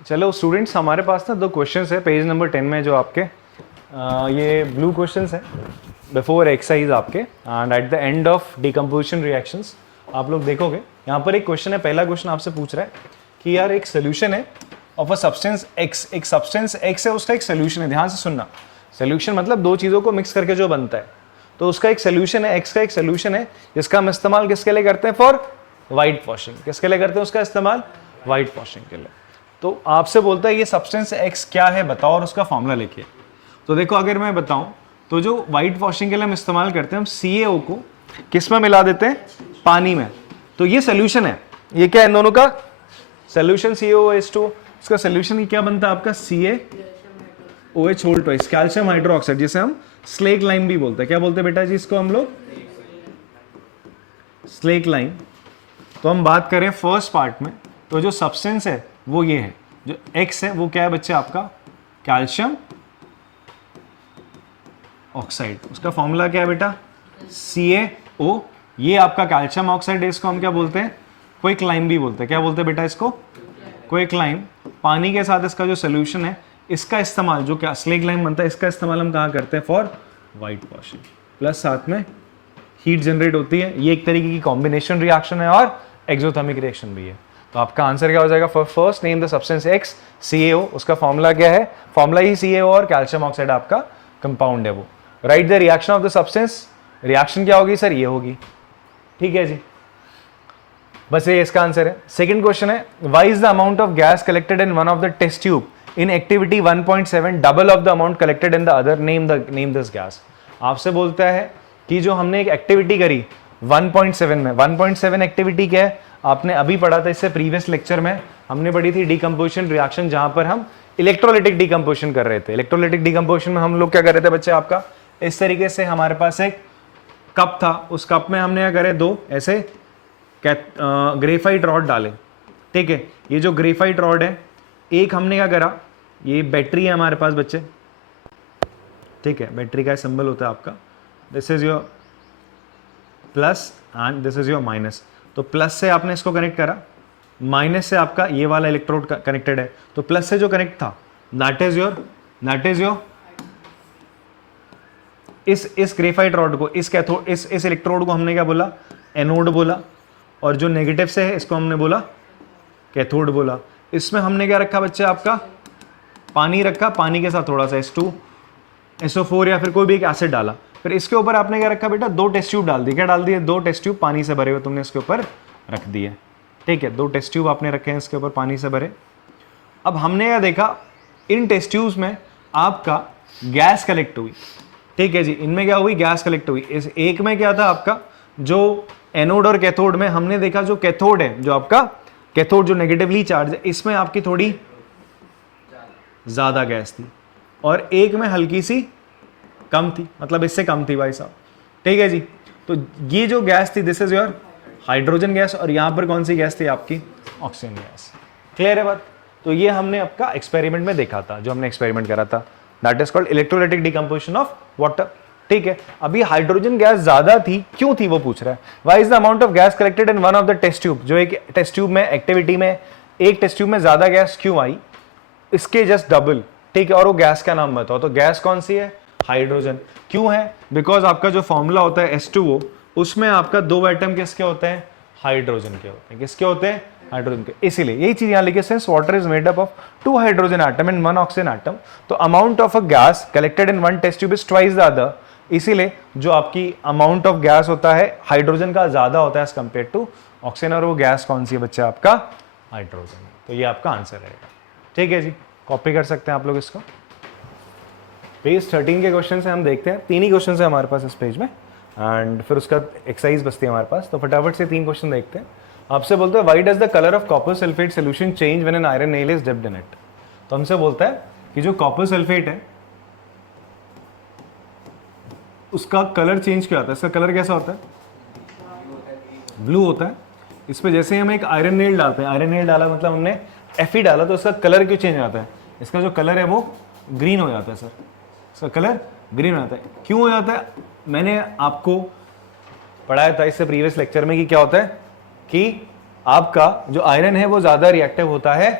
चलो स्टूडेंट्स, हमारे पास ना 2 क्वेश्चंस है पेज नंबर 10 में, जो आपके ये ब्लू क्वेश्चंस है बिफोर एक्सरसाइज आपके, and at the end of decomposition reactions आप लोग देखोगे यहाँ पर एक क्वेश्चन है। पहला क्वेश्चन आपसे पूछ रहा है कि यार एक सोल्यूशन है ऑफ अ सब्सटेंस एक्स, एक सब्सटेंस एक्स है, उसका एक सोल्यूशन है। ध्यान से सुनना, सोल्यूशन मतलब 2 चीज़ों को मिक्स करके जो बनता है, तो उसका एक सोल्यूशन है, एक्स का एक सोल्यूशन है, जिसका हम इस्तेमाल किसके लिए करते हैं? For white washing. किसके लिए करते हैं उसका इस्तेमाल? वाइट वॉशिंग के लिए। तो आपसे बोलता है ये सब्सटेंस एक्स क्या है बताओ और उसका फॉर्मूला लिखिए। तो देखो, अगर मैं बताऊं तो जो वाइट वॉशिंग के लिए हम इस्तेमाल करते हैं, हम CaO को किस में मिला देते हैं? पानी में। तो ये सोल्यूशन है, ये क्या है इन दोनों का? Solution CaOH2। इसका सोल्यूशन क्या बनता है आपका? CaOH whole twice calcium hydroxide, जिसे हम स्लेक लाइम भी बोलते हैं। क्या बोलते हैं बेटा जी इसको हम लोग? Slack lime. तो हम बात करें फर्स्ट पार्ट में, तो जो सब्सटेंस है वो ये है, जो एक्स है वो क्या है बच्चे आपका? Calcium oxide. उसका फॉर्मूला क्या है बेटा? CaO। ये आपका कैल्शियम ऑक्साइड है, इसको हम क्या बोलते हैं? क्विक लाइम भी बोलते हैं। क्या बोलते हैं बेटा इसको? Quick lime. पानी के साथ इसका जो सोल्यूशन है, इसका इस्तेमाल जो क्या स्लेक लाइम बनता है, इसका इस्तेमाल हम कहाँ करते हैं? For white washing. प्लस साथ में हीट जनरेट होती है। ये एक तरीके की कॉम्बिनेशन रिएक्शन है और एक्सोथर्मिक रिएक्शन भी है। तो आपका आंसर क्या हो जाएगा? First name the substance x, CaO। उसका फॉर्मूला क्या है? फॉर्मूला ही CaO और कैल्शियम ऑक्साइड आपका कंपाउंड है वो। Right the reaction of the substance. Reaction क्या होगी सर? ये होगी। ठीक है जी, बस ये इसका आंसर है। सेकंड क्वेश्चन है, why is the amount of gas collected in one of the test tube in activity 1.7 double of the amount collected in the other? Name this gas. आपसे बोलता है कि जो हमने एक एक्टिविटी करी 1.7 में, 1.7 एक्टिविटी क्या है? आपने अभी पढ़ा था, इससे प्रीवियस लेक्चर में हमने पढ़ी थी डिकम्पोजिशन रिएक्शन, जहां पर हम इलेक्ट्रोलाइटिक डिकम्पोजिशन कर रहे थे। इलेक्ट्रोलाइटिक डिकम्पोजिशन में हम लोग क्या कर रहे थे बच्चे? आपका इस तरीके से हमारे पास एक कप था, उस कप में हमने क्या करे? 2 ऐसे ग्रेफाइट रॉड डाले। ठीक है, ये जो ग्रेफाइट रॉड है, एक हमने क्या करा? ये बैटरी है हमारे पास बच्चे। ठीक है, बैटरी का सिंबल होता है आपका, this is your plus and this is your minus. तो प्लस से आपने इसको कनेक्ट करा, माइनस से आपका ये वाला इलेक्ट्रोड कनेक्टेड है। तो प्लस से जो कनेक्ट था दैट इज योर इस ग्रेफाइट रॉड को, इस इलेक्ट्रोड को हमने क्या बोला? एनोड बोला। और जो नेगेटिव से है इसको हमने बोला कैथोड बोला। इसमें हमने क्या रखा बच्चे? आपका पानी रखा, पानी के साथ थोड़ा सा H2SO4 या फिर कोई भी एक एसिड डाला। फिर इसके ऊपर आपने क्या रखा बेटा? 2 टेस्ट ट्यूब डाल दिए। क्या डाल दिए? 2 टेस्ट ट्यूब पानी से भरे हुए तुमने इसके ऊपर रख दिए। ठीक है, 2 टेस्ट ट्यूब आपने रखे हैं इसके ऊपर पानी से भरे। अब हमने क्या देखा? इन टेस्ट ट्यूब्स में आपका गैस कलेक्ट हुई। ठीक है जी, इनमें क्या हुई? गैस कलेक्ट हुई। इस एक में क्या था आपका? जो एनोड और कैथोड में हमने देखा, जो कैथोड है, जो आपका कैथोड जो नेगेटिवली चार्ज है, इसमें आपकी थोड़ी ज्यादा गैस थी, और एक में हल्की सी कम थी, मतलब इससे कम थी भाई साहब। ठीक है जी, तो ये जो गैस थी this is your hydrogen gas, और यहां पर कौन सी गैस थी? आपकी ऑक्सीजन गैस। क्लियर है बात? तो ये हमने आपका एक्सपेरिमेंट में देखा था, जो हमने एक्सपेरिमेंट करा था, that is called electrolytic decomposition of water. ठीक है, अभी हाइड्रोजन गैस ज्यादा थी, क्यों थी वो पूछ रहा है। Why is the amount of gas collected in one of the test tube? जो एक टेस्ट ट्यूब में एक्टिविटी में, एक टेस्ट ट्यूब में ज्यादा गैस क्यों आई? इसके जस्ट डबल। ठीक है, और वो गैस का नाम बताओ। तो गैस कौन सी है? हाइड्रोजन। क्यों है? बिकॉज आपका जो फॉर्मूला होता है H2O, उसमें आपका 2 एटम किसके होते हैं? हाइड्रोजन के होते हैं। किसके होते हैं? हाइड्रोजन के। इसीलिए यही चीज यहां लिखे, since water is made up of 2 hydrogen atom and 1 oxygen atom, तो amount of a gas collected in one test tube is twice the other. इसीलिए जो आपकी अमाउंट ऑफ गैस होता है हाइड्रोजन का ज्यादा होता है एज कंपेयर टू ऑक्सीजन, और वो गैस कौन सी है बच्चे? आपका हाइड्रोजन। तो ये आपका आंसर रहेगा। ठीक है जी, कॉपी कर सकते हैं आप लोग इसको। पेज 13 के क्वेश्चन से हम देखते हैं, 3 ही क्वेश्चन है हमारे पास इस पेज में, एंड फिर उसका एक्सरसाइज बचती है हमारे पास। तो फटाफट से 3 क्वेश्चन देखते हैं। आपसे बोलता है why does the colour of copper sulphate solution change when an iron nail is dipped in it? तो हमसे बोलता है कि जो कॉपर सल्फेट है उसका कलर चेंज क्या होता है? इसका कलर कैसा होता है? ब्लू होता है। इस पे जैसे ही हम एक आयरन नेल डालते हैं, आयरन नेल डाला मतलब हमने Fe डाला, तो इसका कलर क्यों चेंज हो जाता है? इसका जो कलर है वो ग्रीन हो जाता है सर, इसका कलर ग्रीन हो जाता है। क्यों हो जाता है? मैंने आपको पढ़ाया था इससे प्रीवियस लेक्चर में कि क्या होता है कि आपका जो आयरन है वो ज्यादा रिएक्टिव होता है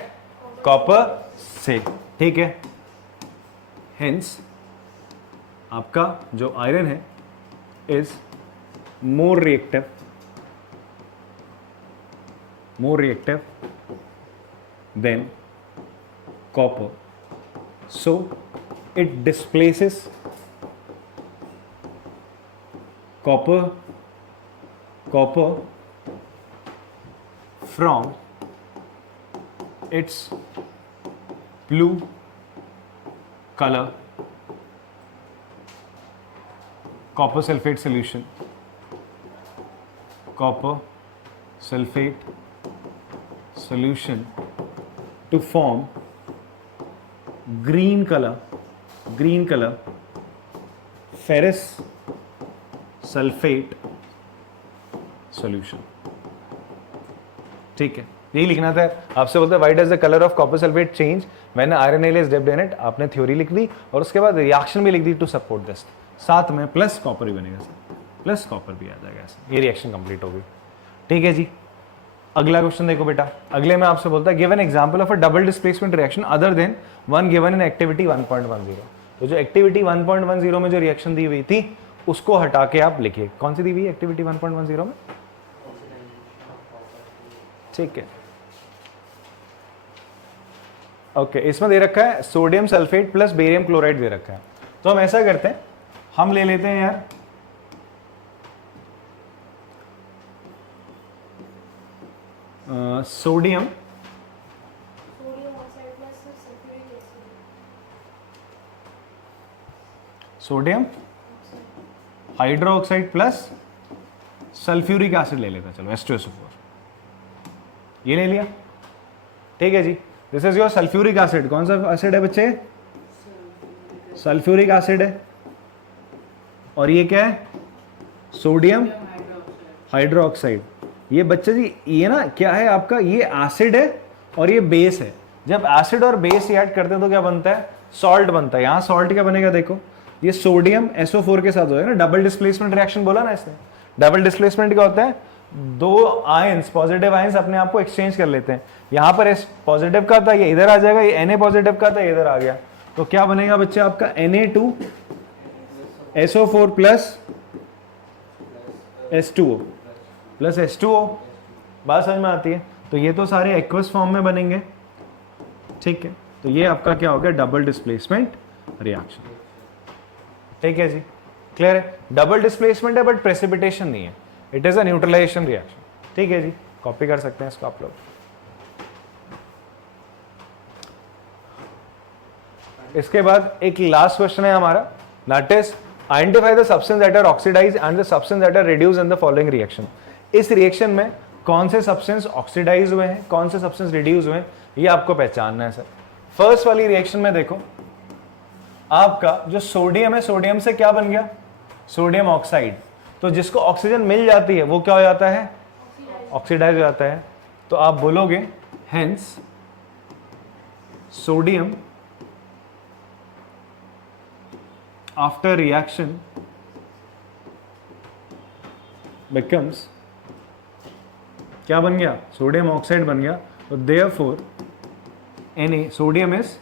कॉपर से, ठीक है। हेंस आपका जो आयरन है is more reactive than copper, so it displaces copper from its blue color copper sulfate solution to form green color ferrous sulphate solution, ठीक है। यही लिखना था आपसे। बोलते हैं why does the colour of copper sulphate change when iron L is dipped in it. आपने theory लिख दी और उसके बाद रिएक्शन भी लिख दी टू सपोर्ट दिस, साथ में प्लस कॉपर भी बनेगा सर, प्लस कॉपर भी आ जाएगा ऐसे। ये रिएक्शन कंप्लीट हो गई, ठीक है जी। अगला क्वेश्चन देखो बेटा, अगले में आपसे बोलता है give an example of a double displacement reaction other than one given in activity 1.10। तो जो एक्टिविटी 1.10 में जो रिएक्शन दी हुई थी उसको हटा के आप लिखिए। कौन सी दी हुई है एक्टिविटी 1.10 में? ठीक है, ओके। इसमें दे रखा है sodium sulphate plus barium chloride दे रखा है। तो हम ऐसा करते हैं, हम ले लेते हैं यार sodium hydroxide plus sulphuric acid ले लेता, चलो H2SO4 ये ले लिया, ठीक है जी। This is your sulphuric acid. कौन सा एसिड है बच्चे? सल्फ्यूरिक एसिड है। और ये क्या है? Sodium hydroxide. ये बच्चे जी ये ना क्या है आपका, ये एसिड है और ये बेस है। जब एसिड और बेस ऐड करते हैं तो क्या बनता है? सॉल्ट बनता है। यहाँ सॉल्ट क्या बनेगा देखो, ये सोडियम SO4 के साथ हो जाएगा ना, डबल डिस्प्लेसमेंट रिएक्शन बोला ना इसने। डबल डिस्प्लेसमेंट क्या होता है? दो आयंस, पॉजिटिव आयंस अपने आप को एक्सचेंज कर लेते हैं। यहाँ पर S पॉजिटिव का था, ये इधर आ जाएगा, ये Na पॉजिटिव का था, इधर आ गया। तो क्या बनेगा बच्चे आपका? Na2SO4 plus H2O plus H2O। बात समझ में आती है? तो ये तो सारे एक्वस फॉर्म में बनेंगे, ठीक है। तो ये आपका क्या हो गया? डबल डिस्प्लेसमेंट रिएक्शन, ठीक है जी। क्लियर है? डबल डिस्प्लेसमेंट है बट प्रेसिपिटेशन नहीं है, it is a neutralisation reaction, ठीक है जी। कॉपी कर सकते हैं इसको आप लोग। इसके बाद एक लास्ट क्वेश्चन है हमारा, that is identify the substance that are oxidised and the substance that are reduced in the following reaction. इस रिएक्शन में कौन से सब्सटेंस ऑक्सीडाइज हुए हैं, कौन से सब्सटेंस रिड्यूस हुए हैं, ये आपको पहचानना है सर। फर्स्ट वाली रिएक्शन में देखो, आपका जो सोडियम है, सोडियम से क्या बन गया? Sodium oxide. तो जिसको ऑक्सीजन मिल जाती है वो क्या हो जाता है? ऑक्सीडाइज हो जाता है। तो आप बोलोगे hence sodium after reaction becomes, क्या बन गया? सोडियम ऑक्साइड बन गया। तो therefore Na, sodium is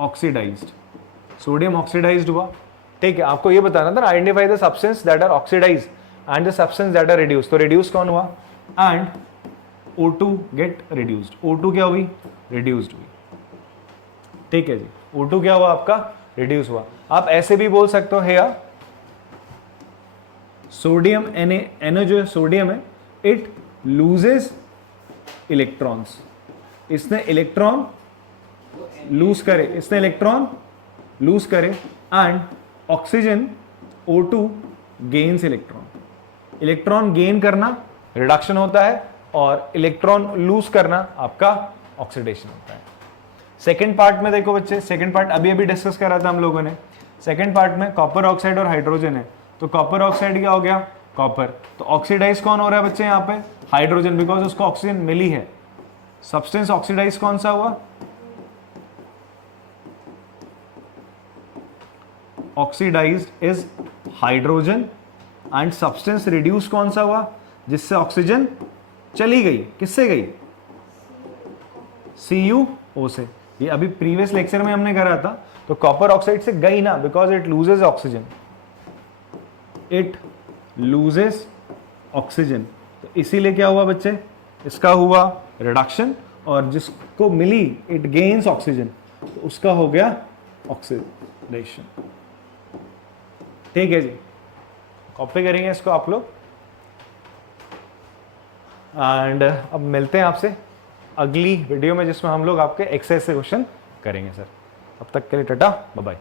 oxidised, sodium oxidised हुआ, ठीक है। आपको ये बताना था, identify the substance that are oxidised and the substance that are reduced. तो रिड्यूस कौन हुआ? And O2 gate reduced. O2 क्या हुई? रिड्यूस्ड हुई, ठीक है जी। O2 क्या हुआ आपका? रिड्यूस हुआ। आप ऐसे भी बोल सकते हो हेयर सोडियम Na जो सोडियम है, इट लूजेस इलेक्ट्रॉन्स। इसने इलेक्ट्रॉन लूज करे, इसने इलेक्ट्रॉन लूज करे and oxygen O2 gains electron. Electron gain करना रिडक्शन होता है और इलेक्ट्रॉन लूज करना आपका ऑक्सीडेशन होता है। सेकेंड पार्ट में देखो बच्चे, सेकेंड पार्ट अभी अभी डिस्कस करा था हम लोगों ने। सेकेंड पार्ट में कॉपर ऑक्साइड और हाइड्रोजन है। तो कॉपर ऑक्साइड क्या हो गया? कॉपर। तो ऑक्सीडाइज कौन हो रहा है बच्चे यहाँ पे? हाइड्रोजन, बिकॉज उसको ऑक्सीजन मिली है। सब्सटेंस ऑक्सीडाइज कौन सा हुआ? Oxidised is hydrogen and substance reduce कौन सा हुआ? जिससे ऑक्सीजन चली गई। किससे गई? CuO से। ये अभी प्रीवियस लेक्चर में हमने करा था, तो कॉपर ऑक्साइड से गई ना, because it loses oxygen, it loses oxygen. तो इसीलिए क्या हुआ बच्चे, इसका हुआ रिडक्शन, और जिसको मिली इट गेन्स ऑक्सीजन, तो उसका हो गया ऑक्सीडेशन। ठीक है जी, कॉपी करेंगे इसको आप लोग। एंड अब मिलते हैं आपसे अगली वीडियो में, जिसमें हम लोग आपके एक्सरसाइज से क्वेश्चन करेंगे सर। अब तक के लिए टाटा, बाय बाय।